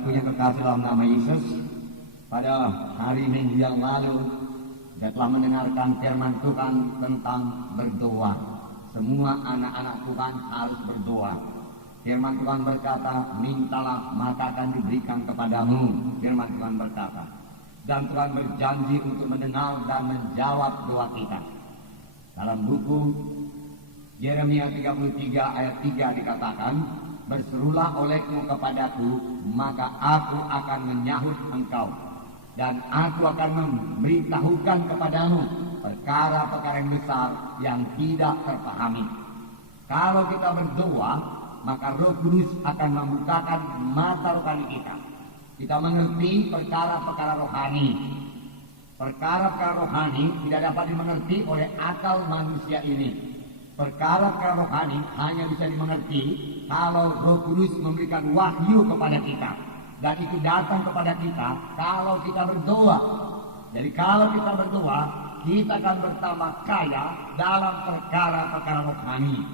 Saudaraku yang terkasih dalam nama Yesus, pada hari Minggu yang lalu saya telah mendengarkan firman Tuhan tentang berdoa. Semua anak-anak Tuhan harus berdoa. Firman Tuhan berkata, mintalah maka akan diberikan kepadamu. Firman Tuhan berkata, dan Tuhan berjanji untuk mendengar dan menjawab doa kita. Dalam buku Yeremia 33 ayat 3 dikatakan, berserulah olehmu kepadaku, maka aku akan menyahut engkau, dan aku akan memberitahukan kepadamu perkara-perkara yang besar yang tidak terpahami. Kalau kita berdoa, maka Roh Kudus akan membukakan mata rohani kita. Kita mengerti perkara-perkara rohani. Perkara-perkara rohani tidak dapat dimengerti oleh akal manusia ini. Perkara-perkara rohani hanya bisa dimengerti kalau Roh Kudus memberikan wahyu kepada kita. Dan itu datang kepada kita kalau kita berdoa. Jadi kalau kita berdoa, kita akan bertambah kaya dalam perkara-perkara rohani.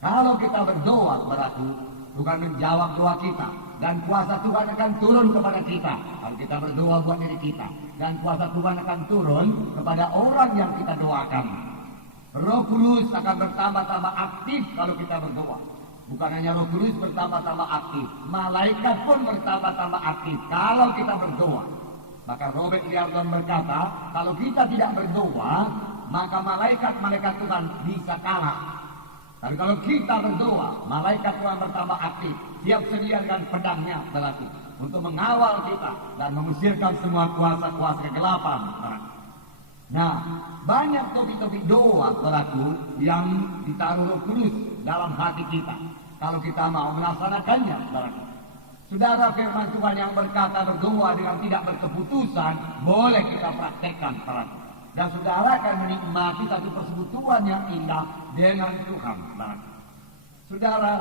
Kalau kita berdoa, saudaraku, Tuhan menjawab doa kita. Dan kuasa Tuhan akan turun kepada kita. Kalau kita berdoa buat diri kita. Dan kuasa Tuhan akan turun kepada orang yang kita doakan. Roh Kudus akan bertambah-tambah aktif kalau kita berdoa. Bukan hanya Roh Kudus bertambah-tambah aktif, malaikat pun bertambah-tambah aktif kalau kita berdoa. Maka Robert Liardon berkata, kalau kita tidak berdoa, maka malaikat-malaikat Tuhan bisa kalah. Tapi kalau kita berdoa, malaikat Tuhan bertambah aktif, siap sedia dengan pedangnya berlaku untuk mengawal kita dan mengusirkan semua kuasa-kuasa kegelapan. Nah, banyak topik-topik doa saudaraku yang ditaruh Roh Kudus dalam hati kita. Kalau kita mau melaksanakannya, saudaraku. Saudara, firman Tuhan yang berkata berdoa dengan tidak berkeputusan, boleh kita praktekkan, saudaraku. Dan saudara akan menikmati satu persekutuan yang indah dengan Tuhan, saudaraku. Saudara,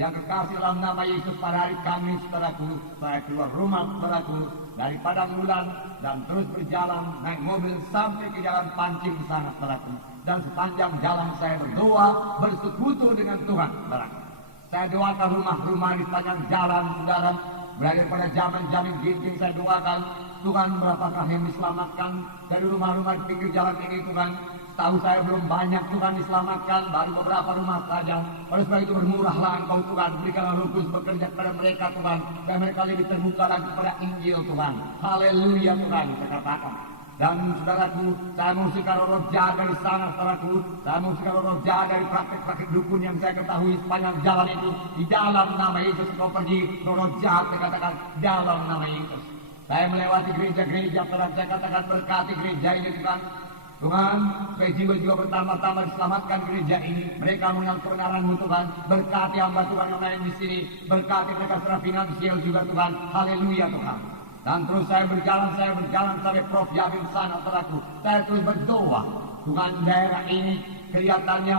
yang kekasih dalam nama Yesus, pada hari Kamis, saudaraku, saya keluar rumah, saudaraku, dari Padang Bulan dan terus berjalan naik mobil sampai ke jalan Pancing sana, saudaraku. Dan sepanjang jalan saya berdoa, bersekutu dengan Tuhan, saudaraku. Saya doakan rumah-rumah di sepanjang jalan, saudara. Berada pada jamin-jamin ginting saya doakan, Tuhan berapakah yang diselamatkan dari rumah-rumah di pinggir jalan ini, Tuhan. Tahu saya belum banyak Tuhan diselamatkan, baru beberapa rumah saja. Oleh sebab itu bermurahlah Engkau Tuhan, berikanlah Roh Kudus bekerja kepada mereka Tuhan, dan mereka lebih terbuka lagi kepada Injil Tuhan. Haleluya Tuhan, saya katakan. Dan saudaraku, saya mengusirkan roh jahat dari sana, saudaraku. Saya mengusirkan roh jahat dari praktek-praktek dukun yang saya ketahui sepanjang jalan itu. Di dalam nama Yesus kau pergi, roh jahat saya katakan dalam nama Yesus. Saya melewati gereja-gereja, saya katakan berkati gereja ini Tuhan. Tuhan, supaya jiwa-jiwa bertambah-tambah diselamatkan gereja ini. Mereka mengenal kebenaran-Mu Tuhan. Berkati hamba Tuhan yang lain di sini. Berkati mereka secara finansial juga Tuhan. Haleluya Tuhan. Dan terus saya berjalan sampai Prof Yabim sana, saudaraku. Saya terus berdoa. Tuhan, daerah ini kelihatannya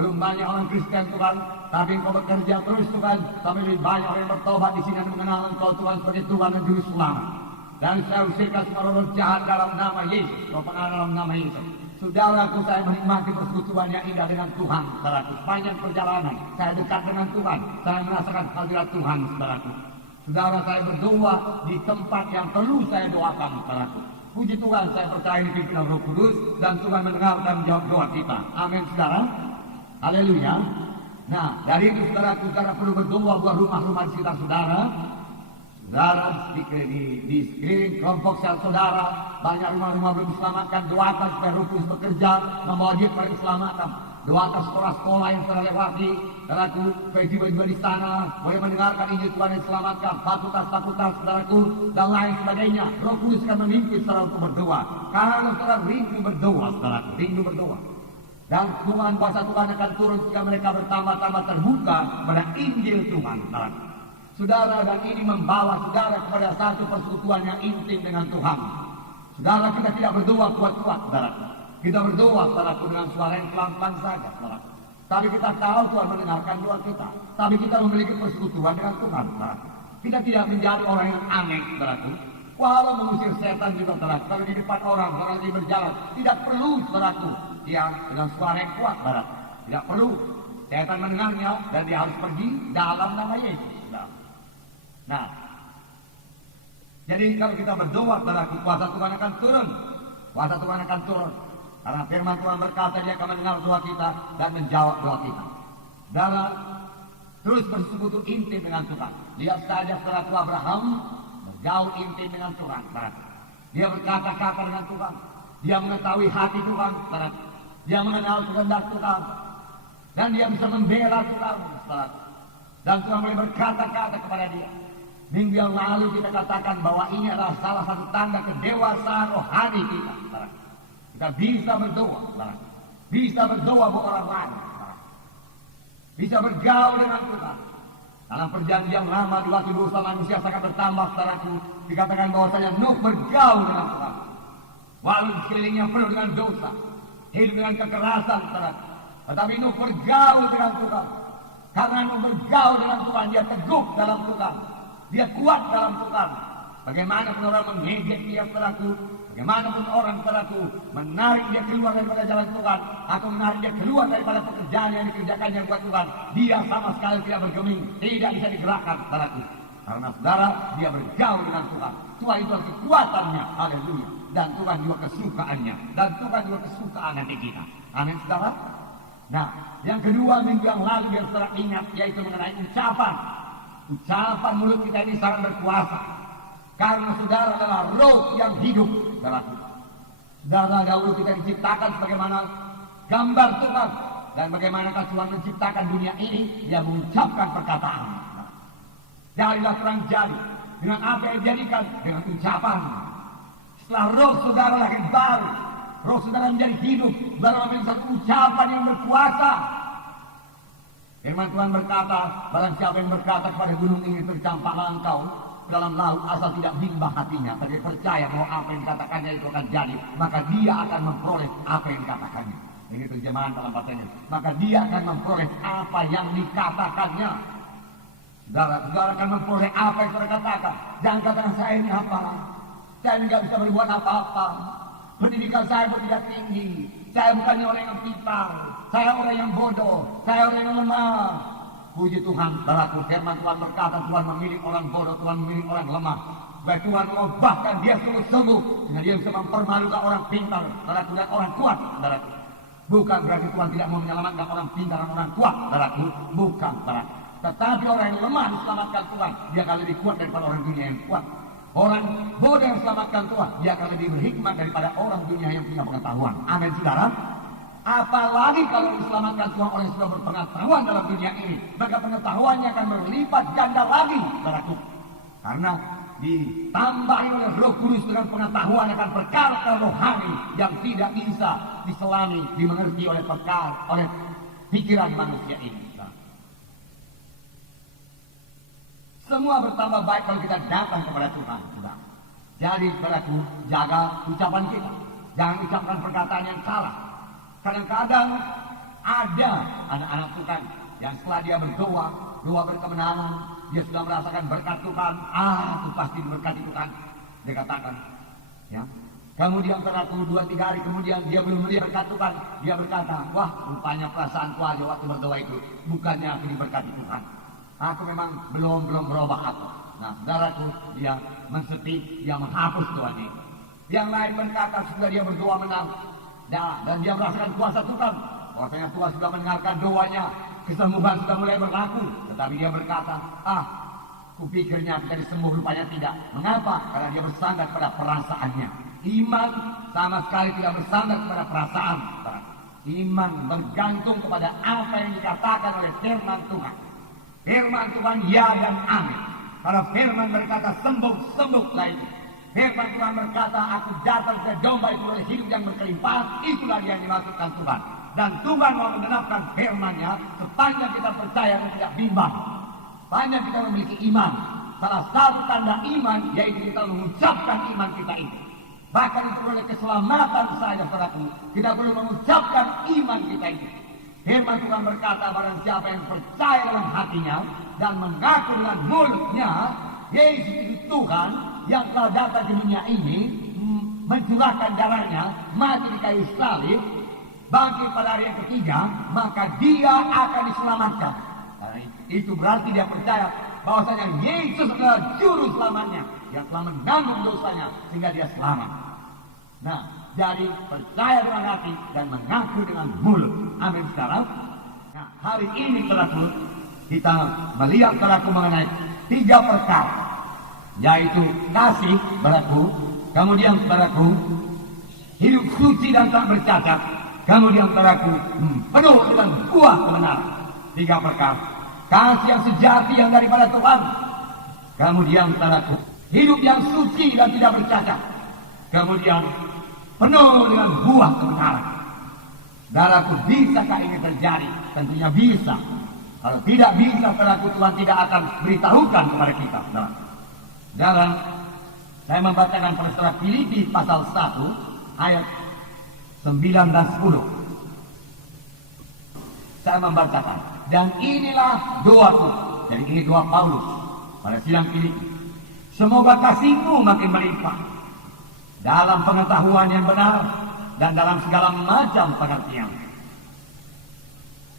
belum banyak orang Kristen Tuhan. Tapi Engkau bekerja terus Tuhan. Sampai lebih banyak orang yang bertobat di sini dan mengenal Engkau Tuhan sebagai Tuhan dan Juru Selamat. Dan saya usirkan semua roh jahat dalam nama Yesus. Roh pengaruh dalam nama Yesus. Saudaraku, saya menikmati persekutuan yang indah dengan Tuhan, saudaraku. Sepanjang perjalanan, saya dekat dengan Tuhan. Saya merasakan hadirat Tuhan, saudaraku. Saudara, saya berdoa di tempat yang perlu saya doakan, saudaraku. Puji Tuhan, saya percaya di pimpinan Roh Kudus dan Tuhan mendengar dan menjawab doa kita. Amin, saudara. Haleluya. Nah, dari itu saudaraku, saudara perlu berdoa buat rumah-rumah di sekitar saudara. Saudara, di sekeliling kelompok sel saudara, banyak rumah-rumah belum diselamatkan. Doakan supaya Roh Kudus bekerja membawa dia kepada keselamatan. Doakan sekolah-sekolah yang telah lewati, saudaraku, supaya jiwa-jiwa di sana boleh mendengarkan Injil Tuhan yang diselamatkan. Fakultas-fakultas, saudaraku, dan lain sebagainya. Roh Kudus akan memimpin saudara untuk berdoa. Kalau saudara rindu berdoa, saudaraku, rindu berdoa. Dan Tuhan, kuasa Tuhan akan turun jika mereka bertambah-tambah terbuka pada Injil Tuhan, saudaraku. Saudara, dan ini membawa saudara kepada satu persekutuan yang intim dengan Tuhan. Saudara, kita tidak berdoa kuat-kuat, saudaraku. Kita berdoa, saudaraku, dengan suara yang pelan-pelan saja, saudaraku. Tapi kita tahu Tuhan mendengarkan doa kita. Tapi kita memiliki persekutuan dengan Tuhan, saudaraku. Kita tidak menjadi orang yang aneh, saudaraku. Walau mengusir setan juga, saudaraku. Kalau di depan orang lagi berjalan, tidak perlu, saudaraku, yang dengan suara yang kuat, saudaraku. Tidak perlu. Setan mendengarnya dan dia harus pergi dalam nama Yesus. Nah, jadi kalau kita berdoa, saudaraku, kuasa Tuhan akan turun. Kuasa Tuhan akan turun. Karena firman Tuhan berkata dia akan mendengar doa kita dan menjawab doa kita. Saudara, terus bersekutu intim dengan Tuhan. Lihat saja saudaraku Abraham bergaul intim dengan Tuhan. Saudaraku. Dia berkata-kata dengan Tuhan. Dia mengetahui hati Tuhan. Saudaraku. Dia mengenal kehendak Tuhan. Dan dia bisa membela Tuhan. Saudaraku. Dan Tuhan boleh berkata-kata kepada dia. Minggu yang lalu kita katakan bahwa ini adalah salah satu tanda kedewasaan rohani kita. Saudaraku. Kita bisa berdoa. Saudaraku. Bisa berdoa buat orang lain. Bisa bergaul dengan Tuhan. Dalam perjanjian lama di waktu dosa manusia sangat bertambah, saudaraku, dikatakan bahwasanya Nuh bergaul dengan Tuhan. Walau sekelilingnya penuh dengan dosa, hidup dengan kekerasan, saudaraku, tetapi Nuh bergaul dengan Tuhan. Karena Nuh bergaul dengan Tuhan, dia teguh dalam Tuhan, dia kuat dalam Tuhan. Bagaimanapun orang mengejek dia, saudaraku, bagaimanapun orang, saudaraku, menarik dia keluar daripada jalan Tuhan, atau menarik dia keluar daripada pekerjaan yang dikerjakannya buat Tuhan, dia sama sekali tidak bergeming, tidak bisa digerakkan, saudaraku. Karena saudara, dia bergaul dengan Tuhan. Tuhan itu adalah kekuatannya, haleluya. Dan Tuhan juga kesukaannya, dan Tuhan juga kesukaan hati kita. Amin, saudara. Nah, yang kedua minggu yang lalu yang saudara ingat, yaitu mengenai ucapan. Ucapan mulut kita ini sangat berkuasa. Karena saudara adalah roh yang hidup, saudaraku. Saudara, dahulu kita diciptakan sebagaimana gambar Tuhan. Dan bagaimanakah Tuhan menciptakan dunia ini? Dia mengucapkan perkataan. Jadilah terang jadi. Dengan apa yang dijadikan? Dengan ucapan. Setelah roh saudara lahir baru, roh saudara menjadi hidup, saudara memiliki satu ucapan yang berkuasa. Firman Tuhan berkata, barang siapa yang berkata kepada gunung ini tercampaklah engkau dalam laut, asal tidak bimbang hatinya, tapi percaya bahwa apa yang dikatakannya itu akan jadi, maka dia akan memperoleh apa yang dikatakannya. Ini terjemahan dalam bahasanya. Maka dia akan memperoleh apa yang dikatakannya. Saudara akan memperoleh apa yang saudara katakan. Jangan katakan saya ini apa, saya ini tidak bisa berbuat apa-apa, pendidikan saya pun tidak tinggi, saya bukannya orang yang pintar, saya orang yang bodoh, saya orang yang lemah. Puji Tuhan, saudaraku, firman Tuhan berkata Tuhan memilih orang bodoh, Tuhan memilih orang lemah. Baik Tuhan mau bahkan dia sungguh-sungguh, sehingga dia bisa mempermalukan orang pintar, saudaraku, dan orang kuat, saudaraku. Bukan berarti Tuhan tidak mau menyelamatkan orang pintar dan orang kuat, saudaraku. Bukan, saudaraku. Tetapi orang yang lemah diselamatkan Tuhan, dia akan lebih kuat daripada orang dunia yang kuat. Orang bodoh yang diselamatkan Tuhan, dia akan lebih berhikmat daripada orang dunia yang punya pengetahuan. Amin, saudara. Apalagi kalau diselamatkan Tuhan orang yang sudah berpengetahuan dalam dunia ini, maka pengetahuannya akan berlipat ganda lagi, saudaraku. Karena ditambahi oleh Roh Kudus dengan pengetahuan akan perkara rohani yang tidak bisa diselami, dimengerti oleh pikiran manusia ini. Semua bertambah baik kalau kita datang kepada Tuhan. Jadi, saudaraku, jaga ucapan kita. Jangan ucapkan perkataan yang salah. Kadang-kadang ada anak-anak Tuhan yang setelah dia berdoa berkemenangan, dia sudah merasakan berkat Tuhan. Itu pasti berkat Tuhan. Dia katakan, ya. Kemudian saudaraku 2-3 hari kemudian dia belum melihat berkat Tuhan. Dia berkata, wah, rupanya perasaanku aja waktu berdoa itu bukannya aku diberkati Tuhan. Aku memang belum berubah hati. Nah, saudaraku, dia mensepi, dia menghapus doa ini. Yang lain berkata sudah dia berdoa menang. Nah, dan dia merasakan kuasa Tuhan. Bahwasanya Tuhan sudah mendengarkan doanya, kesembuhan sudah mulai berlaku. Tetapi dia berkata, kupikirnya bisa disembuh, rupanya tidak. Mengapa? Karena dia bersandar pada perasaannya. Iman sama sekali tidak bersandar pada perasaan. Iman bergantung kepada apa yang dikatakan oleh firman Tuhan. Firman Tuhan ya dan amin. Kalau firman berkata sembuh-sembuhlah itu. Firman Tuhan berkata, aku datang ke domba itu oleh hidup yang berkelimpahan. Itulah yang dimaksudkan Tuhan. Dan Tuhan mau mengenapkan firman-Nya sepanjang kita percaya dan tidak bimbang. Sepanjang kita memiliki iman. Salah satu tanda iman yaitu kita mengucapkan iman kita itu. Bahkan itu oleh keselamatan saja, saudaraku, kita perlu mengucapkan iman kita itu. Firman Tuhan berkata, barang siapa yang percaya dalam hatinya dan mengaku dengan mulutnya Yesus itu Tuhan yang telah datang ke dunia ini, mencurahkan darahnya, mati di kayu salib, bangkit pada hari yang ketiga, maka dia akan diselamatkan. Karena itu berarti dia percaya bahwasanya Yesus adalah juru selamatnya yang telah menanggung dosanya sehingga dia selamat. Nah, jadi percaya dengan hati dan mengaku dengan mulut. Amin sekarang. Nah, hari ini saudaraku, kita melihat saudaraku mengenai 3 perkara, yaitu kasih saudaraku, kemudian saudaraku hidup suci dan tak bercacat, kemudian saudaraku penuh dengan buah kebenaran. 3 perkara. Kasih yang sejati yang daripada Tuhan, kemudian saudaraku hidup yang suci dan tidak bercacat, kemudian penuh dengan buah kebenaran. Saudaraku, bisakah ini terjadi? Tentunya bisa. Kalau tidak bisa, saudaraku, Tuhan tidak akan beritahukan kepada kita. Dan saya membacakan pada surat Filipi pasal 1 ayat 9 dan 10. Saya membacakan, dan inilah doaku. Jadi ini doa Paulus pada sidang Filipi. Semoga kasihmu makin melimpah dalam pengetahuan yang benar dan dalam segala macam pengertian.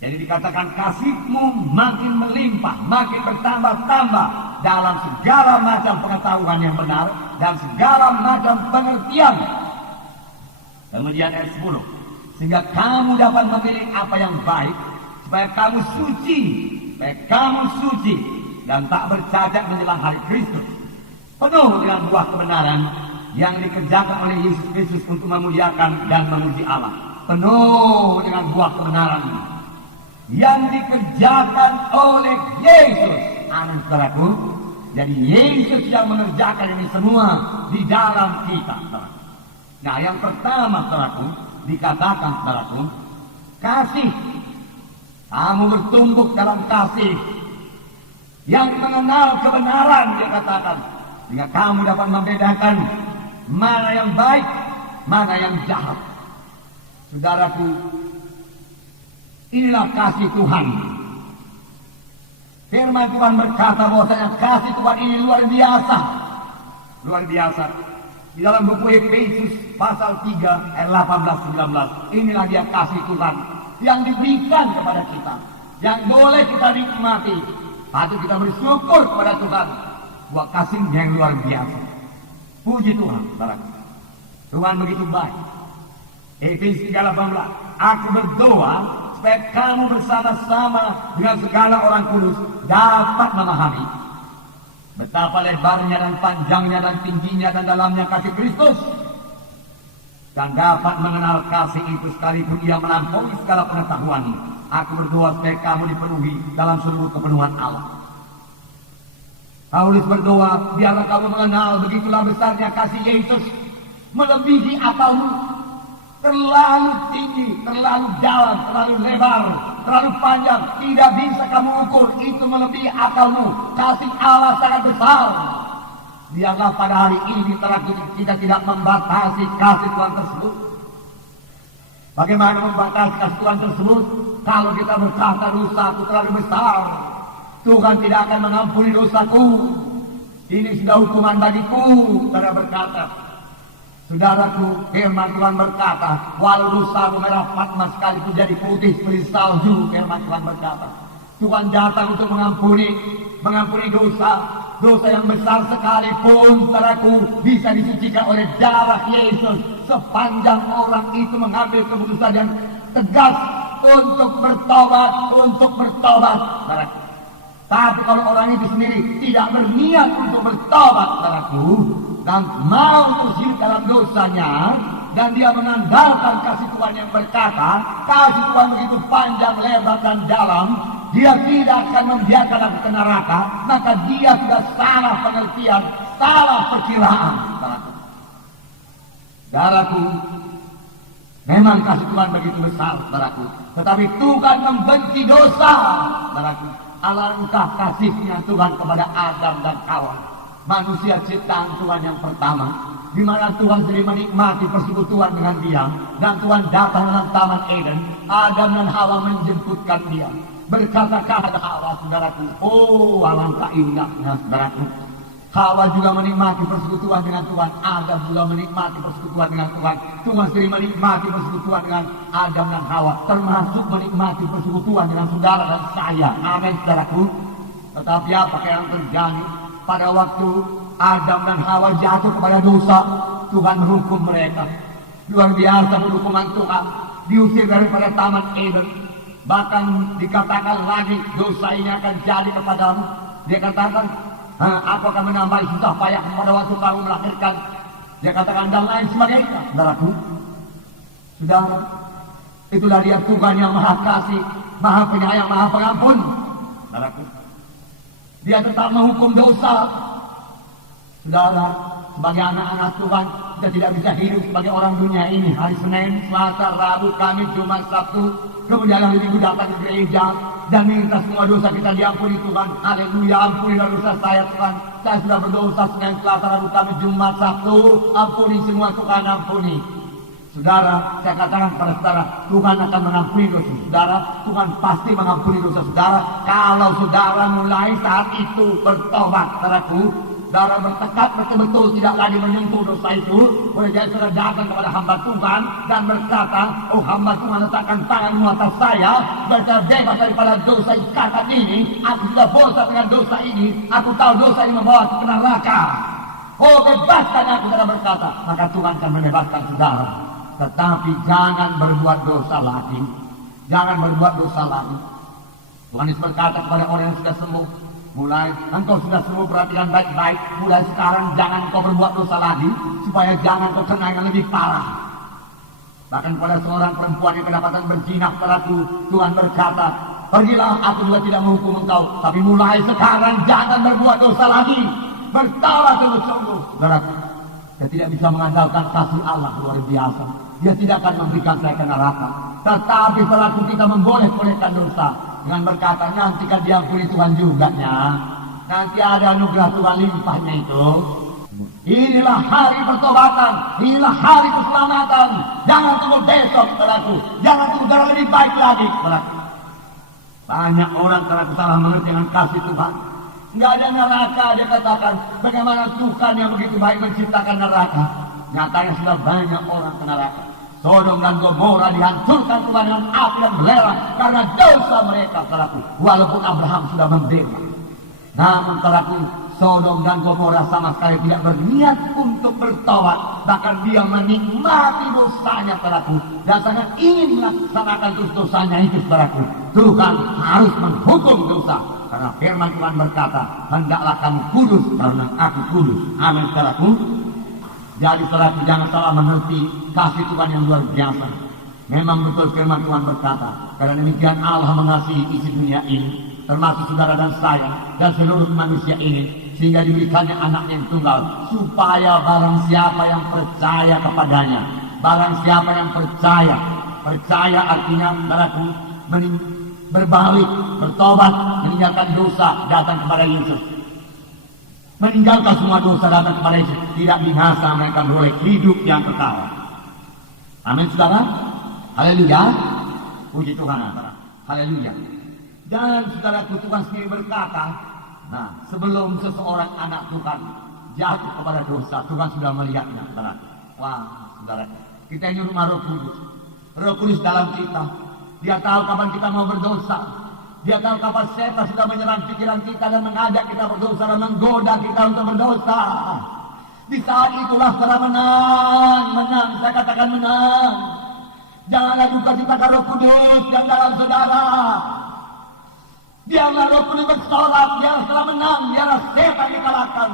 Jadi dikatakan kasihmu makin melimpah, makin bertambah-tambah dalam segala macam pengetahuan yang benar dan segala macam pengertian. Kemudian ayat 10, sehingga kamu dapat memilih apa yang baik, supaya kamu suci dan tak bercacat menjelang hari Kristus, penuh dengan buah kebenaran yang dikerjakan oleh Yesus Kristus untuk memuliakan dan memuji Allah. Penuh dengan buah kebenaran yang dikerjakan oleh Yesus. Amin saudaraku. Jadi Yesus yang mengerjakan ini semua di dalam kita. Nah, yang pertama saudaraku, dikatakan saudaraku, kasih. Kamu bertumbuh dalam kasih yang mengenal kebenaran, dia katakan, sehingga kamu dapat membedakan mana yang baik, mana yang jahat. Saudaraku, inilah kasih Tuhan. Firman Tuhan berkata bahwasanya kasih Tuhan ini luar biasa. Luar biasa. Di dalam buku Efesus pasal 3 ayat 18-19, inilah dia kasih Tuhan yang diberikan kepada kita, yang boleh kita nikmati. Patut kita bersyukur kepada Tuhan buat kasih-Nya yang luar biasa. Puji Tuhan, saudara. Tuhan begitu baik. Efesus 3:18, aku berdoa supaya kamu bersama-sama dengan segala orang kudus dapat memahami betapa lebarnya dan panjangnya dan tingginya dan dalamnya kasih Kristus, dan dapat mengenal kasih itu sekalipun ia melampaui segala pengetahuan. Aku berdoa supaya kamu dipenuhi dalam seluruh kepenuhan Allah. Paulus berdoa, biarlah kamu mengenal begitulah besarnya kasih Yesus, melebihi akalmu. Terlalu tinggi, terlalu dalam, terlalu lebar, terlalu panjang, tidak bisa kamu ukur. Itu melebihi akalmu. Kasih Allah sangat besar. Biarlah pada hari ini kita tidak membatasi kasih Tuhan tersebut. Bagaimana membatasi kasih Tuhan tersebut? Kalau kita berkata dosaku terlalu besar, Tuhan tidak akan mengampuni dosaku. Ini sudah hukuman bagiku. Saudara berkata, saudaraku, firman Tuhan berkata, walau dosamu merah patmas sekalipun jadi putih seperti salju, firman Tuhan berkata, Tuhan datang untuk mengampuni dosa yang besar sekalipun, saudaraku, bisa disucikan oleh darah Yesus. Sepanjang orang itu mengambil keputusan yang tegas untuk bertobat, saudaraku. Tapi kalau orang itu sendiri tidak berniat untuk bertobat, saudaraku, dan mau terus dalam dosanya, dan dia mengandalkan kasih Tuhan yang berkata, kasih Tuhan begitu panjang, lebar, dan dalam, dia tidak akan membiarkan aku ke neraka, maka dia sudah salah pengertian, salah perkiraan. Saudaraku, memang kasih Tuhan begitu besar, saudaraku, tetapi Tuhan membenci dosa, saudaraku. Alangkah kasihnya Tuhan kepada Adam dan Hawa, manusia ciptaan Tuhan yang pertama, di mana Tuhan sendiri menikmati persekutuan dengan dia, dan Tuhan datang dalam Taman Eden. Adam dan Hawa menjemputkan dia, berkata kepada Hawa, saudaraku, oh alangkah indahnya, saudaraku. Hawa juga menikmati persekutuan dengan Tuhan, Adam juga menikmati persekutuan dengan Tuhan. Tuhan sendiri menikmati persekutuan dengan Adam dan Hawa, termasuk menikmati persekutuan dengan saudara dan saya. Amin, saudaraku. Tetapi apa yang terjadi pada waktu Adam dan Hawa jatuh kepada dosa, Tuhan menghukum mereka. Luar biasa hukuman Tuhan, diusir daripada Taman Eden. Bahkan dikatakan lagi dosa ini akan jadi kepadamu. Dia katakan, aku akan menambah susah payah pada waktu kamu melahirkan. Dia katakan dan lain sebagainya. Saudaraku, saudara, itulah dia Tuhan yang maha kasih, maha penyayang, maha pengampun. Saudaraku, dia tetap menghukum dosa. Saudara, sebagai anak-anak Tuhan, kita tidak bisa hidup sebagai orang dunia ini. Hari Senin, Selasa, Rabu, Kamis, Jumat, Sabtu, kemudian hari Minggu datang ke gereja dan minta semua dosa kita diampuni Tuhan. Haleluya, ampunilah dosa saya Tuhan. Saya sudah berdosa Senin, Selasa, Rabu, Kamis, Jumat, Sabtu. Ampuni semua Tuhan, ampuni. Saudara, saya katakan kepada saudara, Tuhan akan mengampuni dosa saudara. Tuhan pasti mengampuni dosa saudara. Kalau saudara mulai saat itu bertobat, saudaraku, saudara bertekad betul-betul tidak lagi menyentuh dosa itu. Boleh jadi saudara datang kepada hamba Tuhan dan berkata, oh hamba Tuhan letakkan tanganmu atas saya, bebas daripada dosa ikatan ini. Aku sudah bosan dengan dosa ini. Aku tahu dosa ini membawa ke neraka. Oh bebaskan aku, saudara berkata. Maka Tuhan akan membebaskan saudara. Tetapi jangan berbuat dosa lagi. Jangan berbuat dosa lagi. Tuhan Yesus berkata kepada orang yang sudah sembuh, mulai engkau sudah sembuh, perhatikan baik-baik. Mulai sekarang jangan engkau berbuat dosa lagi, supaya jangan kau kena yang lebih parah. Bahkan pada seorang perempuan yang kedapatan berzina padaku, Tuhan berkata, pergilah, aku juga tidak menghukum engkau, tapi mulai sekarang jangan berbuat dosa lagi. Bertaubat sungguh-sungguh. Saya tidak bisa mengandalkan kasih Allah luar biasa. Dia tidak akan memberikan saya ke neraka. Tetapi selaku kita memboleh-bolehkan dosa dengan berkata, nantikan diampuni Tuhan juga ya. Nanti ada anugerah Tuhan limpahnya itu. Inilah hari pertobatan, inilah hari keselamatan. Jangan tunggu besok, saudaraku. Jangan tunggu cara lebih baik lagi, saudaraku. Banyak orang saudaraku salah mengerti dengan kasih Tuhan. Nggak ada neraka, dia katakan. Bagaimana Tuhan yang begitu baik menciptakan neraka? Nyatanya sudah banyak orang ke neraka. Sodom dan Gomora dihancurkan Tuhan dengan api dan belerang karena dosa mereka, saudaraku. Walaupun Abraham sudah membela. Namun saudaraku, Sodom dan Gomora sama sekali tidak berniat untuk bertobat. Bahkan dia menikmati dosanya, saudaraku. Dan sangat ingin melaksanakan dosanya itu, saudaraku. Tuhan harus menghukum dosa. Karena firman Tuhan berkata, hendaklah kamu kudus karena aku kudus. Amin, saudaraku. Jadi saudaraku, jangan salah mengerti kasih Tuhan yang luar biasa. Memang betul firman Tuhan berkata, karena demikian Allah mengasihi isi dunia ini, termasuk saudara dan saya dan seluruh manusia ini, sehingga diberikannya anak yang tunggal, supaya barang siapa yang percaya kepadanya, barang siapa yang percaya artinya saudaraku, berbalik, bertobat, meninggalkan dosa, datang kepada Yesus. Meninggalkan semua dosa, datang kepada Yesus. Tidak binasa, mereka beroleh hidup yang kekal. Amin, saudara. Haleluya. Puji Tuhan, saudara. Haleluya. Dan saudara, Tuhan sendiri berkata, nah, sebelum seseorang anak Tuhan jatuh kepada dosa, Tuhan sudah melihatnya, saudara. Wah, saudara, kita ini rumah Roh Kudus. Roh Kudus dalam kita. Dia tahu kapan kita mau berdosa. Dia tahu kapan setan sudah menyerang pikiran kita dan mengajak kita berdosa dan menggoda kita untuk berdosa. Di saat itulah saudara menang. Saya katakan menang. Janganlah duka cita Roh Kudus yang dalam saudara. Biarlah Roh Kudus bersorak, biarlah saudara menang, biarlah setan dikalahkan.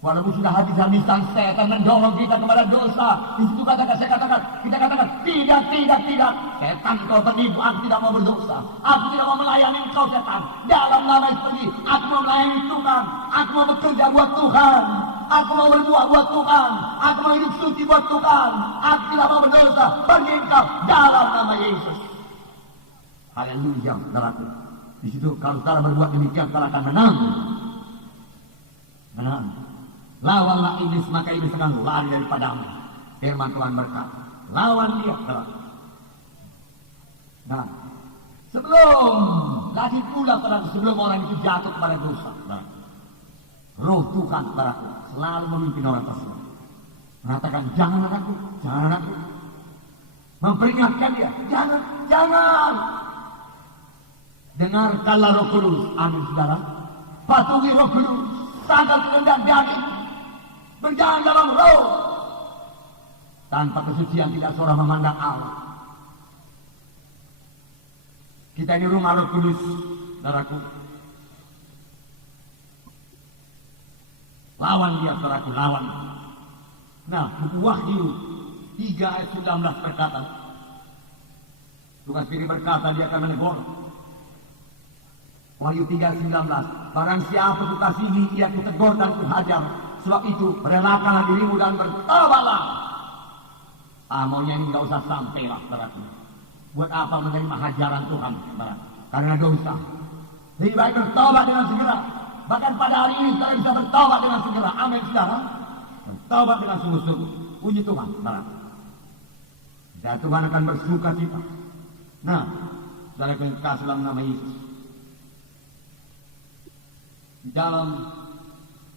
Walaupun sudah habis-habisan setan mendorong kita kepada dosa, itu kita katakan, tidak. Setan, kau penipu, aku tidak mau berdosa. Aku tidak mau melayani engkau, setan. Dalam nama seperti, aku mau melayani Tuhan. Aku mau bekerja buat Tuhan. Aku mau berbuat buat Tuhan. Aku mau hidup suci buat Tuhan. Aku tidak mau berdosa. Pergi engkau dalam nama Yesus. Haleluya, saudaraku. Di situ kalau saudara berbuat demikian, saudara akan menang. Menang. Lawanlah iblis, maka iblis akan lari daripadamu. Firman Tuhan berkata, lawan dia. Nah, lagi pula sebelum orang itu jatuh kepada dosa, Roh Tuhan selalu memimpin orang tersebut. Mengatakan, jangan anakku. Memperingatkan dia, jangan. Dengarkanlah Roh Kudus. Amin saudara. Patuhi Roh Kudus. Sangat rendang daging. Berjalan dalam roh. Tanpa kesucian tidak seorang memandang Allah. Kita ini rumah Roh Kudus, saudaraku. Lawan dia, saudaraku, lawan. Nah, buku Wahyu 3 ayat 19 berkata, Tuhan sendiri berkata dia akan menegur. Wahyu 3:19, barang siapa kukasihi, ia kutegur dan kuhajar. Sebab itu, relakanlah dirimu dan bertobatlah. Maunya ini nggak usah sampailah, saudaraku. Buat apa menerima hajaran Tuhan, saudara? Karena dosa. Lebih baik bertobat dengan segera. Bahkan pada hari ini kita bisa bertobat dengan segera. Amin, saudara. Bertobat dengan sungguh-sungguh. Puji Tuhan, saudara. Dan Tuhan akan bersuka cita. Nah, saudara yang kasih dalam nama Yesus. Di dalam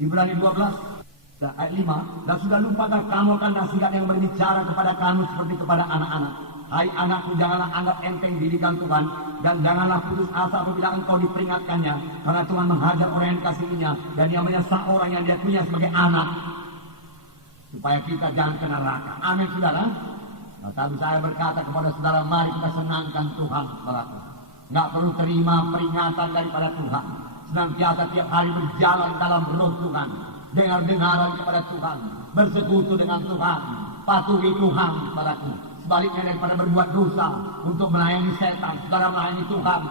Ibrani 12 ayat 5, dan sudah lupakah kamu akan nasihat yang berbicara kepada kamu seperti kepada anak-anak. Hai anakku, janganlah anggap enteng didikan Tuhan, dan janganlah putus asa apabila engkau diperingatkannya, karena Tuhan menghajar orang yang dikasihinya, dan dia menyesal orang yang dia punya sebagai anak, supaya kita jangan kena neraka. Amin, saudara. Nah, tapi saya berkata kepada saudara, mari kita senangkan Tuhan, saudaraku. Nggak perlu terima peringatan daripada Tuhan. Senantiasa tiap hari berjalan dalam roh Tuhan, dengar-dengaran kepada Tuhan, bersekutu dengan Tuhan, patuhi Tuhan, saudaraku. Sebaliknya daripada berbuat dosa untuk melayani setan, saudara melayani Tuhan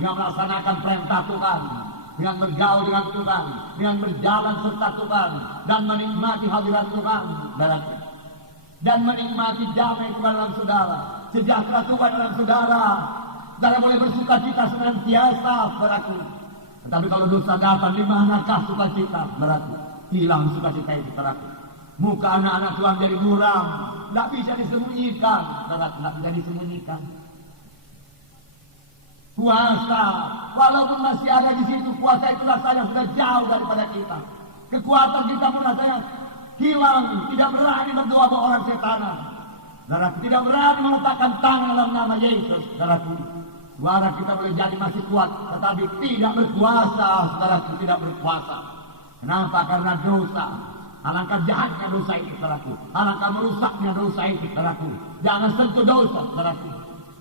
dengan melaksanakan perintah Tuhan, dengan bergaul dengan Tuhan, dengan berjalan serta Tuhan, dan menikmati hadirat Tuhan, saudaraku. Dan menikmati damai Tuhan dalam saudara, sejahtera Tuhan dalam saudara. Saudara boleh bersuka cita senantiasa, saudaraku. Tetapi kalau dosa datang, di manakah sukacita, saudaraku? Hilang sukacita itu, saudaraku. Muka anak-anak Tuhan jadi muram, tidak bisa disembunyikan, saudaraku, tidak bisa disembunyikan. Puasa, walaupun masih ada di situ, puasa itu rasanya sudah jauh daripada kita. Kekuatan kita pun rasanya hilang, tidak berani berdoa sama orang setanan. Saudaraku, tidak berani meletakkan tangan dalam nama Yesus, saudaraku. Suara kita boleh jadi masih kuat, tetapi tidak berkuasa, saudaraku, tidak berkuasa. Kenapa? Karena dosa. Alangkah jahatnya dosa itu, saudaraku. Alangkah merusaknya dosa itu, saudaraku. Jangan sentuh dosa, saudaraku.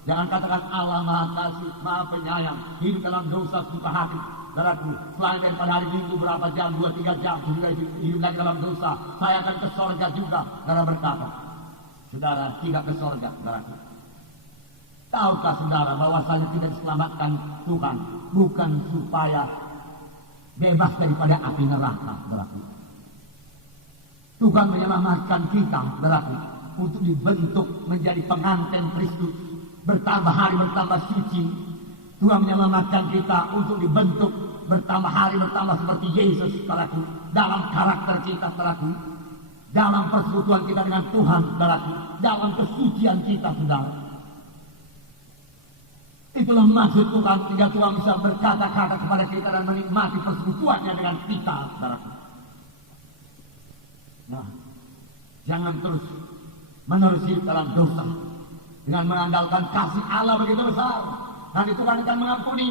Jangan katakan Allah Maha Kasih, Maha Penyayang, hidup dalam dosa suka hati, saudaraku. Selain daripada hari Minggu berapa jam, 2-3 jam, sudah hidup lagi dalam dosa, saya akan ke sorga juga, saudara berkata. Saudara tidak ke sorga, saudaraku. Tahukah saudara bahwasanya kita diselamatkan Tuhan bukan supaya bebas daripada api neraka, saudaraku. Tuhan menyelamatkan kita, saudaraku, untuk dibentuk menjadi pengantin Kristus, bertambah hari bertambah suci. Tuhan menyelamatkan kita untuk dibentuk bertambah hari bertambah seperti Yesus, saudaraku, dalam karakter kita, saudaraku, dalam persekutuan kita dengan Tuhan, saudaraku, dalam kesucian kita, saudara. Itulah maksud Tuhan, sehingga Tuhan bisa berkata-kata kepada kita dan menikmati persekutuannya dengan kita, saudaraku. Nah, jangan terus menerus hidup dalam dosa dengan mengandalkan kasih Allah begitu besar. Nanti Tuhan akan mengampuni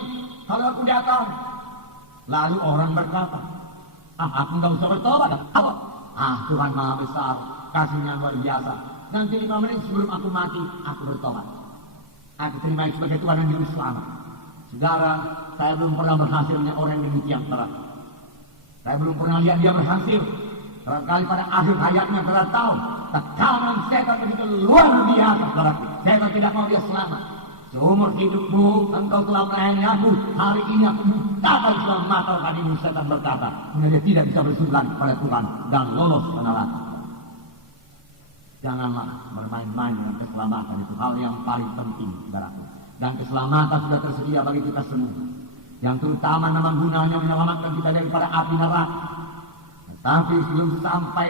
kalau aku datang. Lalu orang berkata, aku nggak usah bertobat. Tuhan Maha Besar, kasihnya luar biasa. Nanti 5 menit sebelum aku mati, aku bertobat. Aku terima sebagai Tuhan yang juru selamat. Saudara, saya belum pernah berhasil melihat orang yang demikian, saudara. Saya belum pernah lihat dia berhasil. Barangkali pada akhir hayatnya saudara tahu, tekanan setan begitu luar biasa, saudara. Setan tidak mau dia selamat. Seumur hidupmu engkau telah melayani aku, hari ini aku bukakan semua mata hatimu, setan berkata, dia tidak bisa berseberangan kepada Tuhan dan lolos ke neraka. Janganlah bermain-main dengan keselamatan, itu hal yang paling penting, saudaraku. Dan keselamatan sudah tersedia bagi kita semua. Yang terutama nama gunanya menyelamatkan kita daripada api neraka. Tapi sebelum sampai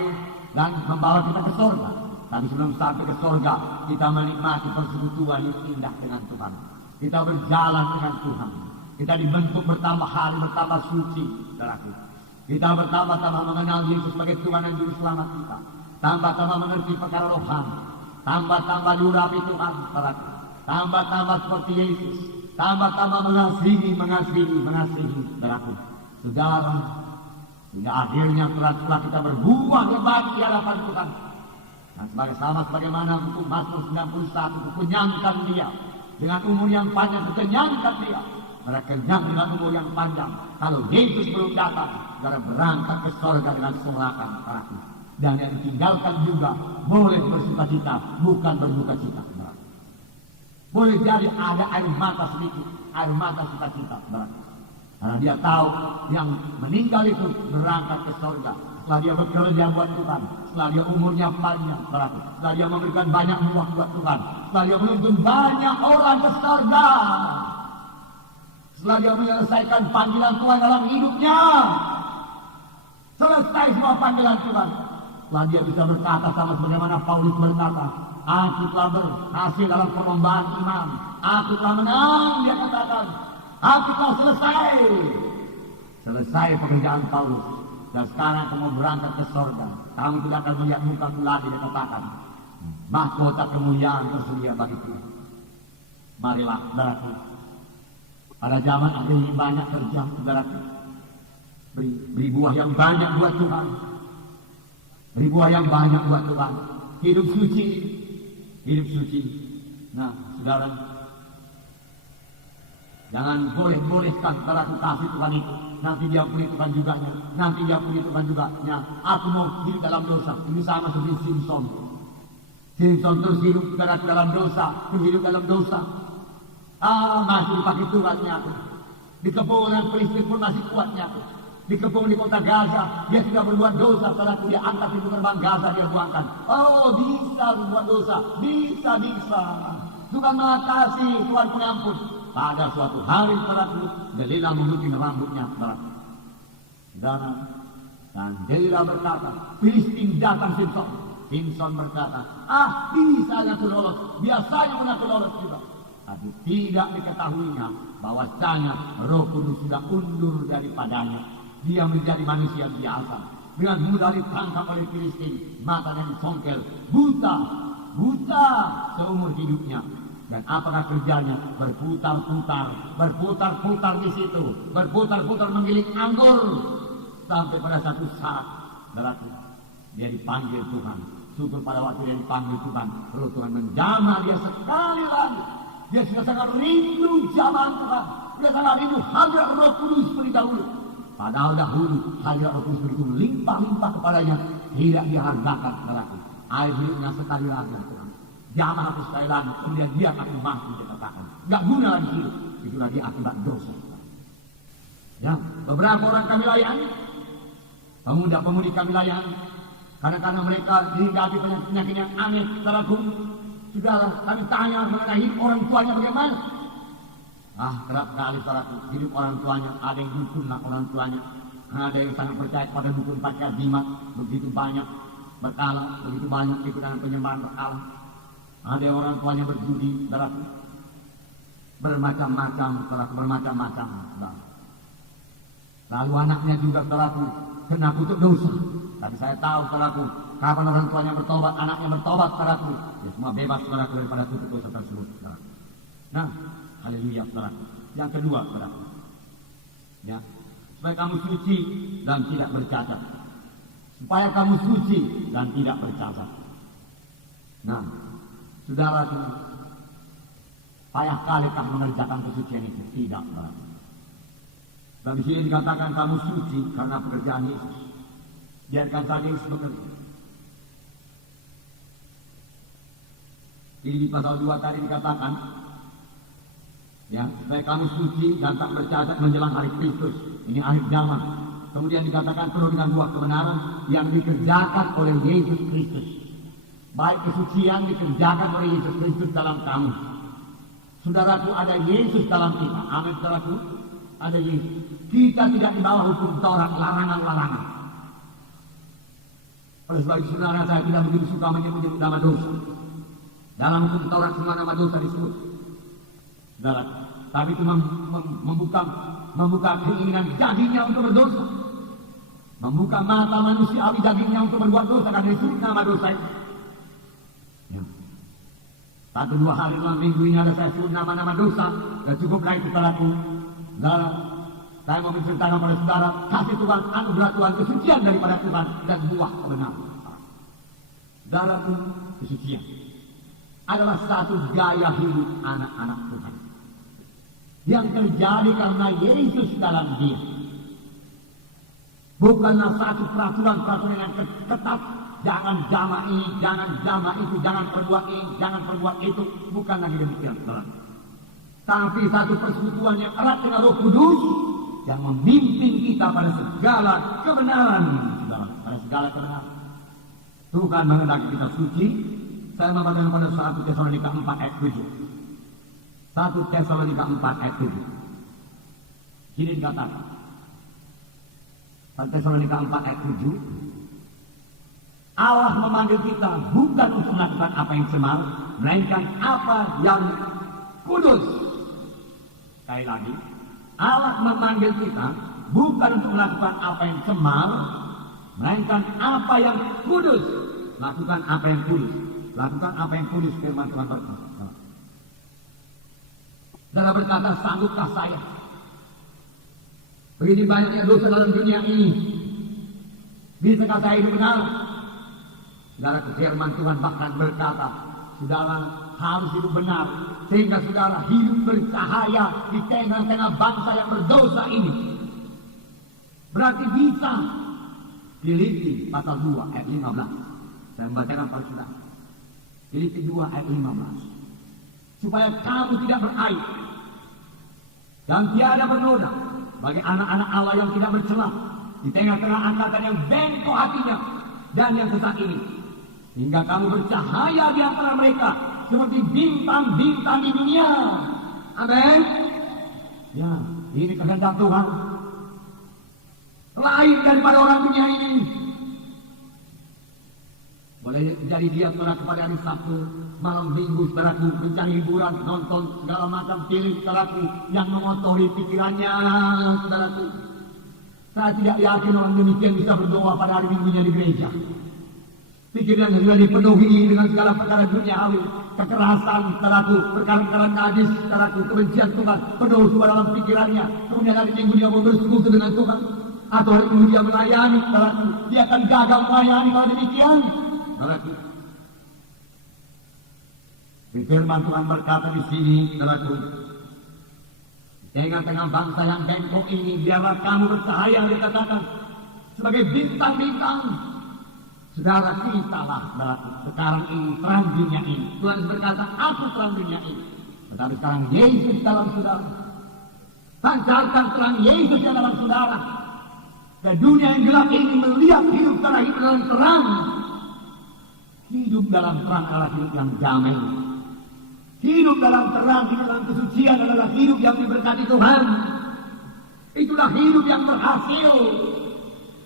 dan membawa kita ke surga, tapi sebelum sampai ke surga, kita menikmati persekutuan yang indah dengan Tuhan. Kita berjalan dengan Tuhan. Kita dibentuk bertambah hari, bertambah suci, saudaraku. Kita bertambah-tambah mengenal Yesus sebagai Tuhan dan Juru Selamat kita. Tambah-tambah mengerti perkara rohani. Tambah-tambah diurapi Tuhan, saudaraku. Tambah-tambah seperti Yesus. tambah-tambah mengasihi, saudaraku. Saudara, hingga akhirnya telah kita berbuah lebat di hadapan Tuhan. Dan sebagaimana buku Mazmur 91 kenyangkan dia dengan umur yang panjang, kenyangkan dia. Mereka kenyang dengan umur yang panjang. Kalau Yesus belum datang, saudara berangkat ke surga dengan surakan saudaraku. Dan yang ditinggalkan juga boleh bersukacita, bukan berduka cita. Boleh jadi ada air mata sedikit, air mata sukacita. Karena dia tahu yang meninggal itu berangkat ke surga. Setelah dia bekerja buat Tuhan, setelah dia umurnya panjang, setelah dia memberikan banyak buah buat Tuhan, setelah dia menuntun banyak orang ke surga, setelah dia menyelesaikan panggilan Tuhan dalam hidupnya, selesai semua panggilan Tuhan, setelah dia bisa berkata sama sebagaimana Paulus berkata, aku telah berhasil dalam perlombaan iman, aku telah menang, dia katakan, aku telah selesai pekerjaan Paulus, dan sekarang kamu berangkat ke surga. Kamu tidak akan melihat mukaku lagi, dia katakan, mahkota kemuliaan tersedia bagi Tuhan. Marilah, saudaraku, pada zaman akhir ini banyak kerja, saudaraku, beri buah yang banyak buat Tuhan, beri buah yang banyak buat Tuhan, hidup suci. Nah, saudara, jangan bolehkan saudaraku kasih Tuhan itu. Nanti dia punya Tuhan juga. Aku mau hidup dalam dosa. Ini sama seperti Simpson. Simpson terus hidup dalam dosa. Masih dipakai Tuhannya aku. Dikepung oleh Filistin pun masih kuatnya aku. Dikepung di kota Gaza, dia sudah berbuat dosa. Setelah dia angkat pintu gerbang Gaza, dia buangkan. Oh, bisa berbuat dosa. Bisa. Tuhan Maha Kasih, Tuhan pengampun. Pada suatu hari saudaraku, Delila menggunting rambutnya saudaraku. Dan Delila berkata, Filistin datang Simpson. Simpson berkata, biasanya aku lolos juga. Tapi tidak diketahuinya bahwasanya Roh Kudus sudah undur daripadanya. Dia menjadi manusia biasa. Dengan mudah ditangkap oleh Filistin, matanya disongkel, buta seumur hidupnya. Dan apakah kerjanya? Berputar-putar di situ, berputar-putar menggiling anggur, sampai pada satu saat, saudaraku, dia dipanggil Tuhan. Syukur pada waktu dia dipanggil Tuhan, Roh Tuhan menjamah dia sekali lagi. Dia sudah sangat rindu jamahan Tuhan, dia sangat rindu hadirat Roh Kudus seperti dahulu. Padahal dahulu hadirat Roh Kudus begitu limpah-limpah kepadanya, tidak dihargakan, saudaraku. Air hidupnya sekali lagi Tuhan. Jamah aku sekali lagi, kemudian dia akan mati, dia katakan. Gak guna lagi hidup. Itulah dia akibat dosa. Ya, beberapa orang kami layani, pemuda-pemudi kami layani, kadang-kadang mereka dihinggapi penyakit yang aneh, saudaraku. Saudara, kami tanya mengenai orang tuanya bagaimana. Kerap kali saudaraku, hidup orang tuanya, ada yang dukun lah orang tuanya. Ada yang sangat percaya pada dukun pacar jimat, begitu banyak berkala, begitu banyak ikutan penyembahan berkala. Ada orang tuanya berjudi, saudaraku, bermacam-macam. Lalu anaknya juga, saudaraku, kena kutuk dosa. Tapi saya tahu, saudaraku, kapan orang tuanya bertobat, anaknya bertobat, saudaraku, ya semua bebas, saudaraku, daripada kutuk dosa tersebut, saudaraku. Nah, haleluya, saudaraku. Yang kedua, saudaraku, ya, supaya kamu suci dan tidak bercacat. Nah, saudara, payah kali kamu mengerjakan kesucian itu? Tidak, saudara. Dan di sini dikatakan kamu suci karena pekerjaan Yesus. Biarkan saja Yesus bekerja. Ini di pasal 2 tadi dikatakan, ya, supaya kamu suci dan tak bercacat menjelang hari Kristus. Ini akhir zaman. Kemudian dikatakan penuh dengan buah kebenaran yang dikerjakan oleh Yesus Kristus. Baik kesucian dikerjakan oleh Yesus Kristus dalam kamu. Saudaraku, ada Yesus dalam kita. Amin, saudaraku. Ada Yesus. Kita tidak di bawah hukum Taurat, larangan-larangan. Oleh sebab itu, saudara, saya tidak begitu suka menyebut nama dosa. Dalam hukum Taurat semua nama dosa disebut, saudara. Tapi itu membuka keinginan dagingnya untuk berdosa. Membuka mata manusia dagingnya untuk berbuat dosa. Karena disebut nama dosa itu. Ya. 1-2 hari dalam minggu ini ada saya sebut nama-nama dosa. Dan cukuplah itu saudaraku. Saudara, saya mau menceritakan pada saudara, kasih Tuhan, anugerah Tuhan, kesucian daripada Tuhan, dan buah kebenaran. Saudaraku, kesucian adalah satu gaya hidup anak-anak Tuhan yang terjadi karena Yesus dalam dia. Bukanlah satu peraturan-peraturan yang ketat. Jangan jama ini, jangan jama itu, jangan perbuat ini, jangan perbuat itu. Bukan lagi demikian, saudara. Tapi satu persekutuan yang erat dengan Roh Kudus yang memimpin kita pada segala kebenaran, saudara. Pada segala kebenaran. Tuhan menghendaki kita suci. Saya membacakan pada 1 Tesalonika 4 ayat 7. 1 Tesalonika 4 ayat 7. Jadi dikatakan 1 Tesalonika 4 ayat 7. Allah memanggil kita bukan untuk melakukan apa yang semar, melainkan apa yang kudus. Sekali lagi, Allah memanggil kita bukan untuk melakukan apa yang semar, melainkan apa yang kudus. Lakukan apa yang kudus. Lakukan apa yang kudus, firman Tuhan berkata. Saudara berkata, sanggupkah saya? Begini banyaknya dosa dalam dunia ini. Bisakah saya hidup benar? Saudara, firman Tuhan bahkan berkata, saudara harus hidup benar, sehingga saudara hidup bercahaya di tengah-tengah bangsa yang berdosa ini. Berarti bisa. Filipi pasal 2 ayat 15. Saya membacakan pada saudara. Filipi 2 ayat 15. Supaya kamu tidak beraib dan tiada bernoda bagi anak-anak Allah yang tidak bercela di tengah-tengah angkatan yang bengkok hatinya dan yang sesat ini, hingga kamu bercahaya di antara mereka seperti bintang-bintang di dunia. Amin. Ya, ini kehendak Tuhan. Lain daripada orang dunia ini. Boleh jadi dia saudara pada hari Sabtu, malam minggu saudaraku mencari hiburan, nonton segala macam film saudaraku yang mengotori pikirannya saudaraku. Saya tidak yakin orang demikian bisa berdoa pada hari minggunya di gereja. Pikirannya sudah dipenuhi dengan segala perkara duniawi, kekerasan saudaraku, perkara-perkara najis saudaraku, kebencian Tuhan penuh semua dalam pikirannya. Kemudian hari minggu dia mau bersekutu dengan Tuhan, atau hari minggu dia melayani saudaraku, dia akan gagal melayani kalau demikian. Saudaraku, firman Tuhan berkata di sini, saudaraku, tengah-tengah bangsa yang bengkok ini, biarlah kamu bercahaya, dikatakan sebagai bintang-bintang. Saudara, kita lah, saudaraku, sekarang ini terang dunia ini. Tuhan berkata, aku terang dunia ini. Tetapi sekarang Yesus dalam saudara. Pancarkan terang Yesus yang dalam saudara. Dan dunia yang gelap ini melihat hidup saudara hidup dalam terang. Hidup dalam terang adalah hidup yang damai. Hidup dalam terang, hidup dalam kesucian adalah hidup yang diberkati Tuhan. Itulah hidup yang berhasil.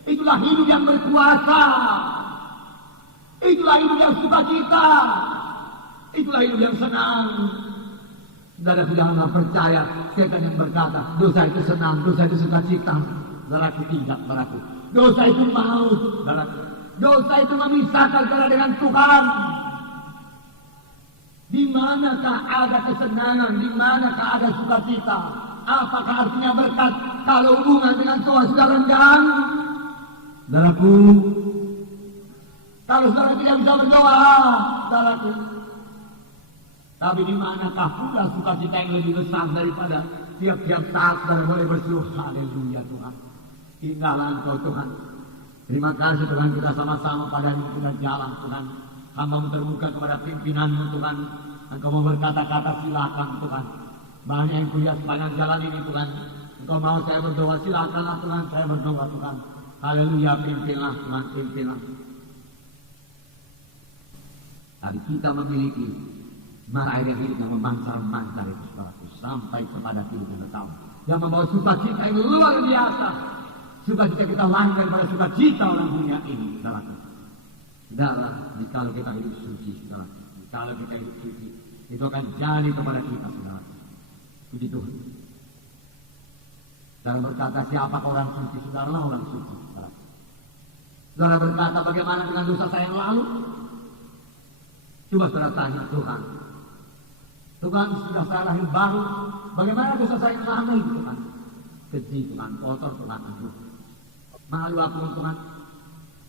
Itulah hidup yang berkuasa. Itulah hidup yang sukacita. Itulah hidup yang senang. Saudara janganlah percaya setan yang berkata dosa itu senang, dosa itu sukacita. Saudaraku tidak, saudaraku. Dosa itu maut, saudaraku. Dosa itu memisahkan saudara dengan Tuhan. Di manakah ada kesenangan? Di manakah ada sukacita? Apakah artinya berkat kalau hubungan dengan Tuhan sudah renggang? Saudaraku, kalau saudara tidak bisa berdoa, saudaraku. Tapi di manakah pula sukacita yang lebih besar daripada tiap-tiap saat saudara boleh berseru haleluya Tuhan. Indahlah Engkau Tuhan. Terima kasih Tuhan, kita sama-sama pada kita jalan Tuhan. Hamba terbuka kepada pimpinan-Mu Tuhan. Engkau mau berkata-kata silakan Tuhan. Banyak yang kulihat sepanjang jalan ini Tuhan. Engkau mau saya berdoa, silakanlah Tuhan, saya berdoa Tuhan. Haleluya, pimpinlah Tuhan, pimpinlah. Dan kita memiliki marahi hidup yang memancar-mancar itu saudaraku, sampai kepada hidup yang kekal. Yang membawa sukacita yang luar biasa. Sukacita kita lain daripada sukacita orang dunia ini, saudaraku. Saudara, jikalau kita hidup suci, saudara, jikalau kita hidup suci, itu akan jadi kepada kita, saudara. Puji Tuhan. Saudara berkata, siapa orang suci? Saudara lah orang suci, saudara. Saudara berkata, bagaimana dengan dosa saya yang lalu? Coba saudara tanya Tuhan. Tuhan sudah saya lahir baru. Bagaimana dosa saya lama itu Tuhan? Keji Tuhan, kotor Tuhan. Malu aku Tuhan.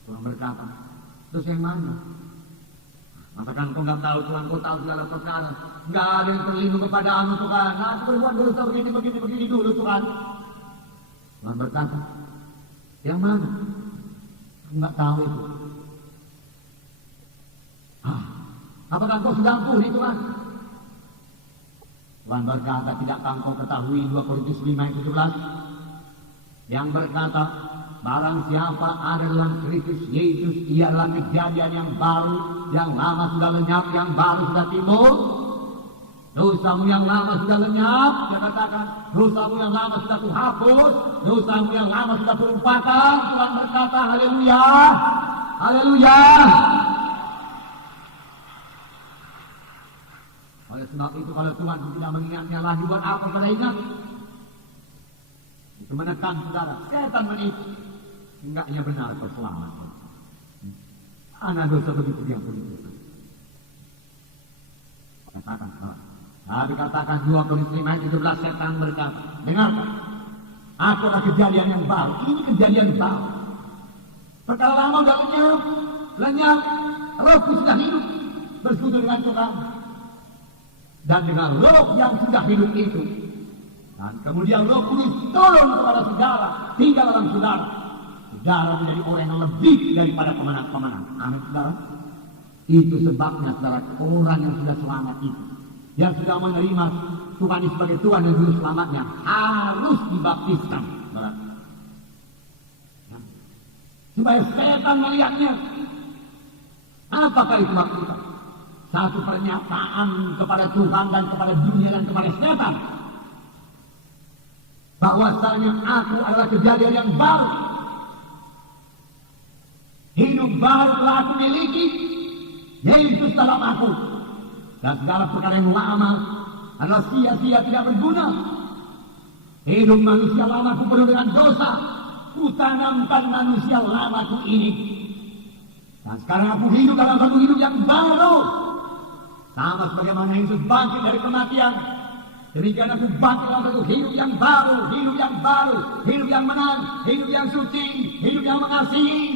Tuhan berkata, terus yang mana? Katakan kau nggak tahu Tuhan, kau tahu segala perkara. Nggak ada yang terlindung kepada Anu Tuhan. Nah, aku berbuat dosa begini dulu Tuhan. Tuhan berkata, yang mana? Nggak tahu itu. Apakah kau sudah ampuni Tuhan? Tuhan berkata, tidakkah engkau ketahui 2 Korintus 5 ayat 17 yang berkata, barang siapa ada dalam Kristus Yesus, ialah kejadian yang baru, yang lama sudah lenyap, yang baru sudah timbul. Dosamu yang lama sudah lenyap, dia katakan, dosamu yang lama sudah kuhapus, dosamu yang lama sudah kulupakan. Tuhan berkata, haleluya, haleluya. Oleh sebab itu kalau Tuhan tidak mengingatnya lagi, buat apa pada ingat? Itu menekan saudara, setan menipu. Enggaknya benar keselamatan. Anak dosa begitu dia begitu. Katakan, tapi katakan 2 Korintus 5 ayat 17, setan berkata, dengarkan, aku adalah kejadian yang baru. Ini kejadian baru. Perkara lama sudah lenyap, rohku sudah hidup, bersekutu dengan Tuhan. Dan dengan roh yang sudah hidup itu, dan kemudian Roh Kudus turun kepada saudara, tinggal dalam saudara. Saudara menjadi orang yang lebih daripada pemenang-pemenang. Amin saudara. Itu sebabnya saudara, orang yang sudah selamat itu, yang sudah menerima Tuhan sebagai Tuhan dan Juru Selamatnya, harus dibaptiskan. Saudara. Ya. Supaya setan melihatnya. Apakah itu maksudnya? Satu pernyataan kepada Tuhan dan kepada dunia dan kepada setan, bahwasanya aku adalah kejadian yang baru. Hidup baru telah aku miliki, Yesus dalam aku. Dan segala perkara yang lama adalah sia-sia, tidak berguna. Hidup manusia lamaku penuh dengan dosa. Kutanamkan manusia lamaku ini. Dan sekarang aku hidup dalam satu hidup yang baru. Sama sebagaimana Yesus bangkit dari kematian, demikian aku bangkit dalam satu hidup yang baru, hidup yang baru, hidup yang menang, hidup yang suci, hidup yang mengasihi.